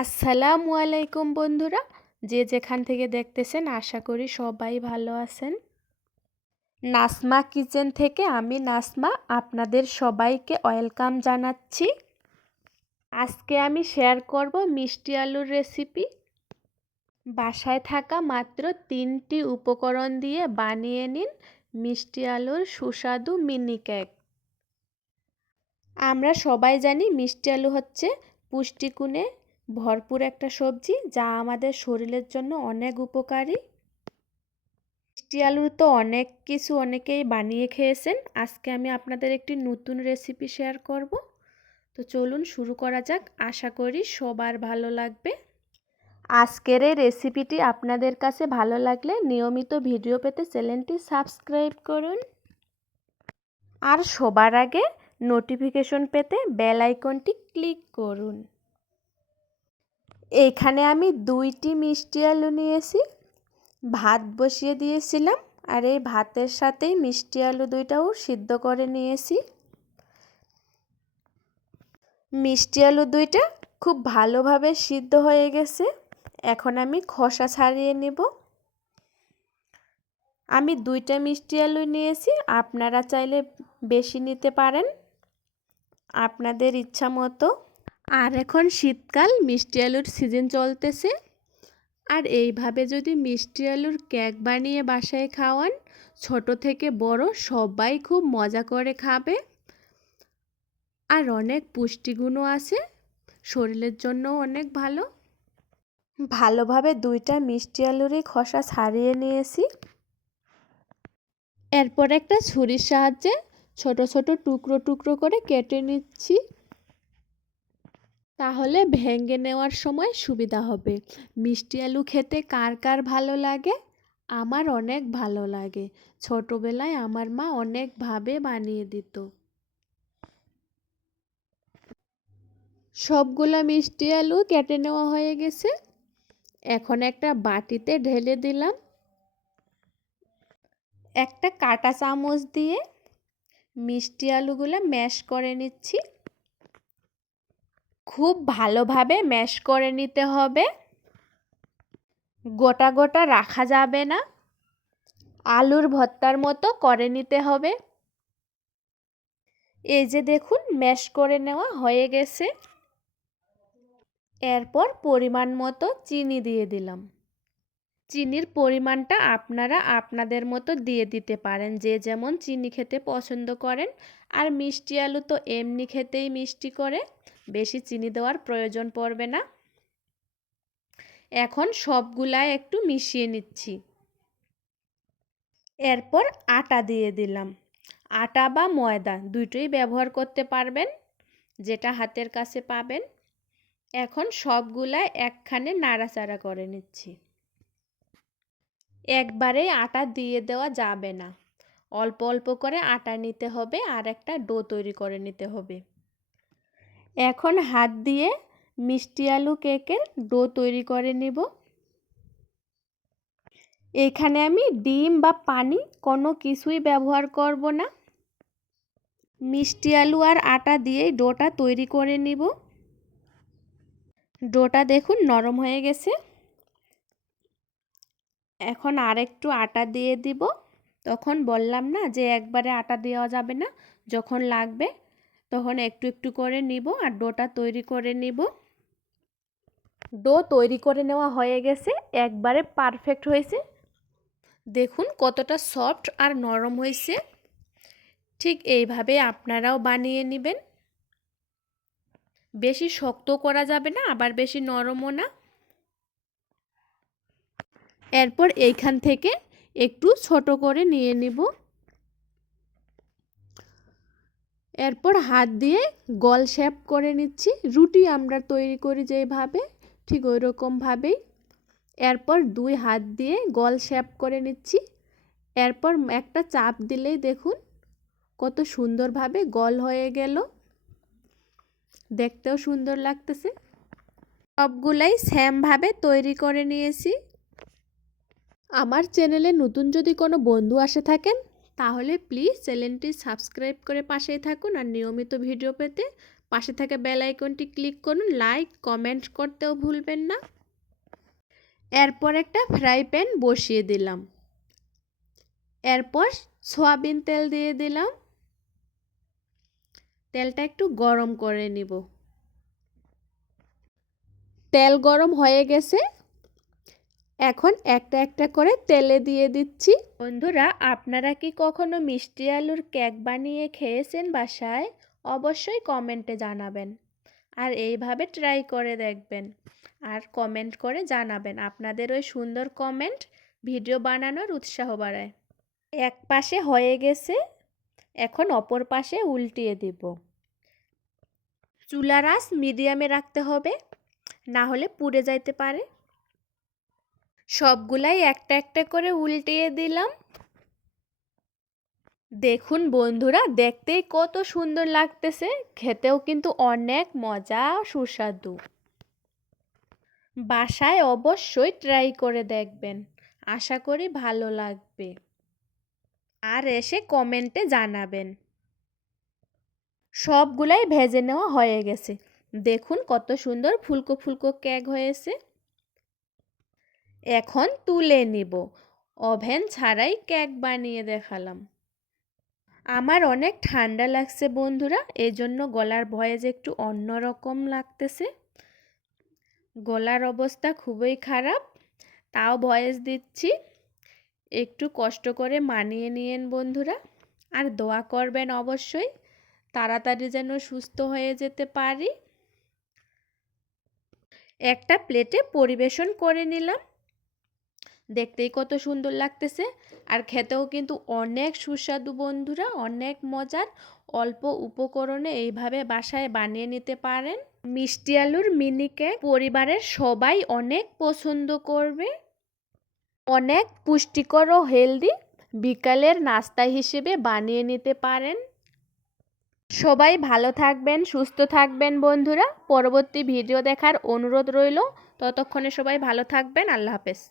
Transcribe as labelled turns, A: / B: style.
A: আসসালামু আলাইকুম বন্ধুরা, যে যেখান থেকে দেখতেছেন আশা করি সবাই ভালো আছেন। নাসমা কিচেন থেকে আমি নাসমা আপনাদের সবাইকে ওয়েলকাম জানাচ্ছি। আজকে আমি শেয়ার করব মিষ্টি আলুর রেসিপি। বাসায় থাকা মাত্র তিনটি উপকরণ দিয়ে বানিয়ে নিন মিষ্টি আলুর সুস্বাদু মিনি কেক। আমরা সবাই জানি মিষ্টি আলু হচ্ছে পুষ্টিগুণে ভরপুর একটা সবজি যা আমাদের শরীরের জন্য অনেক উপকারী। মিষ্টি আলুর তো অনেক কিছু অনেকেই বানিয়ে খেয়েছেন। আজকে আমি আপনাদের একটি নতুন রেসিপি শেয়ার করব। তো চলুন শুরু করা যাক। আশা করি সবার ভালো লাগবে। আজকের এই রেসিপিটি আপনাদের কাছে ভালো লাগলে নিয়মিত ভিডিও পেতে চ্যানেলটি সাবস্ক্রাইব করুন। আর সবার আগে নোটিফিকেশন পেতে বেল আইকনটি ক্লিক করুন। এখানে আমি দুইটি মিষ্টি আলু নিয়েছি। ভাত বসিয়ে দিয়েছিলাম আর এই ভাতের সাথেই মিষ্টি আলু দুইটাও সিদ্ধ করে নিয়েছি। মিষ্টি আলু দুইটা খুব ভালোভাবে সিদ্ধ হয়ে গেছে। এখন আমি খোসা ছাড়িয়ে নেব। আমি দুইটা মিষ্টি আলু নিয়েছি, আপনারা চাইলে বেশি নিতে পারেন। আপনাদের ইচ্ছা মতো আর এখন শীতকাল মিষ্টি আলুর সিজন চলতেছে। আর এইভাবে যদি মিষ্টি আলুর কেক বানিয়ে বাসায় খাওয়ান ছোট থেকে বড় সবাই খুব মজা করে খাবে। আর অনেক পুষ্টিগুণও আছে শরীরের জন্য অনেক ভালো। ভালোভাবে দুইটা মিষ্টি আলুরই খসা ছাড়িয়ে নিয়েছি। এরপর একটা ছুরির সাহায্যে ছোট ছোট টুকরো টুকরো করে কেটে নিচ্ছি। তাহলে ভেঙে নেওয়ার সময় সুবিধা হবে। মিষ্টি আলু খেতে কার কার ভালো লাগে? আমার অনেক ভালো লাগে। ছোটোবেলায় আমার মা অনেকভাবে বানিয়ে দিত। সবগুলা মিষ্টি আলু কেটে নেওয়া হয়ে গেছে। এখন একটা বাটিতে ঢেলে দিলাম। একটা কাটা চামচ দিয়ে মিষ্টি আলুগুলো ম্যাশ করে নিচ্ছি। খুব ভালোভাবে ম্যাশ করে নিতে হবে। গোটা গোটা রাখা যাবে না। আলুর ভর্তার মতো করে নিতে হবে। এই যে দেখুন ম্যাশ করে নেওয়া হয়ে গেছে। এরপর পরিমাণ মতো চিনি দিয়ে দিলাম। চিনির পরিমাণটা আপনারা আপনাদের মতো দিয়ে দিতে পারেন। যে যেমন চিনি খেতে পছন্দ করেন, আর মিষ্টি আলু তো এমনি খেতেই মিষ্টি করে। বেশি চিনি দেওয়ার প্রয়োজন পড়বে না। এখন সবগুলাই একটু মিশিয়ে নিচ্ছি। এরপর আটা দিয়ে দিলাম। আটা বা ময়দা দুটোই ব্যবহার করতে পারবেন, যেটা হাতের কাছে পাবেন। এখন সবগুলাই একখানে নাড়াচাড়া করে নিচ্ছি। একবারেই আটা দিয়ে দেওয়া যাবে না। অল্প অল্প করে আটা নিতে হবে আর একটা ডো তৈরি করে নিতে হবে। এখন হাত দিয়ে মিষ্টি আলু কেকের ডো তৈরি করে নিব। এখানে আমি ডিম বা পানি কোনো কিছুই ব্যবহার করব না। মিষ্টি আলু আর আটা দিয়েই ডোটা তৈরি করে নিব। ডোটা দেখুন নরম হয়ে গেছে। এখন আর একটু আটা দিয়ে দিব। তখন বললাম না যে একবারে আটা দেওয়া যাবে না, যখন লাগবে তখন একটু একটু করে নিব আর ডোটা তৈরি করে নিব। ডো তৈরি করে নেওয়া হয়ে গেছে একবারে পারফেক্ট হয়েছে। দেখুন কতটা সফট আর নরম হয়েছে। ঠিক এইভাবে আপনারাও বানিয়ে নেবেন। বেশি শক্ত করা যাবে না আবার বেশি নরমও না। এরপর এইখান থেকে একটু ছোট করে নিয়ে নিব। এরপর হাত দিয়ে গল শেপ করে নিচ্ছি। রুটি আমরা তৈরি করি যেভাবে, ঠিক ওই রকমভাবেই এরপর দুই হাত দিয়ে গল শেপ করে নিচ্ছি। এরপর একটা চাপ দিলেই দেখুন কত সুন্দরভাবে গল হয়ে গেল। দেখতেও সুন্দর লাগতেছে। সবগুলাই সেমভাবে তৈরি করে নিয়েছি। আমার চ্যানেলে নতুন যদি কোনো বন্ধু আসে থাকেন তাহলে প্লিজ চ্যানেলটি সাবস্ক্রাইব করে পাশেই থাকুন আর নিয়মিত ভিডিও পেতে পাশে থাকা বেল আইকনটি ক্লিক করুন লাইক কমেন্ট করতেও ভুলবেন না। এরপর একটা ফ্রাই প্যান বসিয়ে দিলাম। এরপর সয়াবিন তেল দিয়ে দিলাম। তেলটা একটু গরম করে নিব। তেল গরম হয়ে গেছে। এখন একটা একটা করে তেলে দিয়ে দিচ্ছি। বন্ধুরা, আপনারা কি কখনো মিষ্টি আলুর কেক বানিয়ে খেয়েছেন বাসায়? অবশ্যই কমেন্টে জানাবেন। আর এইভাবে ট্রাই করে দেখবেন। আর কমেন্ট করে জানাবেন আপনাদের ওই সুন্দর কমেন্ট ভিডিও বানানোর উৎসাহ বাড়ায়। এক পাশে হয়ে গেছে, এখন অপর পাশে উল্টিয়ে দিব। চুলার আঁচ মিডিয়ামে রাখতে হবে, না হলে পুড়ে যাইতে পারে। সবগুলাই একটা একটা করে উল্টিয়ে দিলাম। দেখুন বন্ধুরা, দেখতেই কত সুন্দর লাগতেছে। খেতেও কিন্তু অনেক মজা সুস্বাদু। বাসায় অবশ্যই ট্রাই করে দেখবেন। আশা করি ভালো লাগবে। আর এসে কমেন্টে জানাবেন। সবগুলাই ভেজে নেওয়া হয়ে গেছে। দেখুন কত সুন্দর ফুলকো ফুলকো কেক হয়েছে। এখন তুলে নিব। ওভেন ছাড়াই কেক বানিয়ে দেখালাম। আমার অনেক ঠান্ডা লাগছে বন্ধুরা এই জন্য গলার ভয়েস একটু অন্যরকম লাগতেছে। গলার অবস্থা খুবই খারাপ, তাও ভয়েস দিচ্ছি। একটু কষ্ট করে মানিয়ে নিয়েন বন্ধুরা, আর দোয়া করবেন অবশ্যই, তাড়াতাড়ি যেন সুস্থ হয়ে যেতে পারি। একটা প্লেটে পরিবেশন করে নিলাম। দেখতেই কত সুন্দর লাগতেছে। আর খেতেও কিন্তু অনেক সুস্বাদু বন্ধুরা, অনেক মজার। অল্প উপকরণে এইভাবে বাসায় বানিয়ে নিতে পারেন। মিষ্টি আলুর মিনি কেক পরিবারের সবাই অনেক পছন্দ করবে। অনেক পুষ্টিকর ও হেলদি বিকালের নাস্তা হিসেবে বানিয়ে নিতে পারেন। সবাই ভালো থাকবেন, সুস্থ থাকবেন বন্ধুরা। পরবর্তী ভিডিও দেখার অনুরোধ রইল। ততক্ষণে সবাই ভালো থাকবেন। আল্লাহ হাফেজ।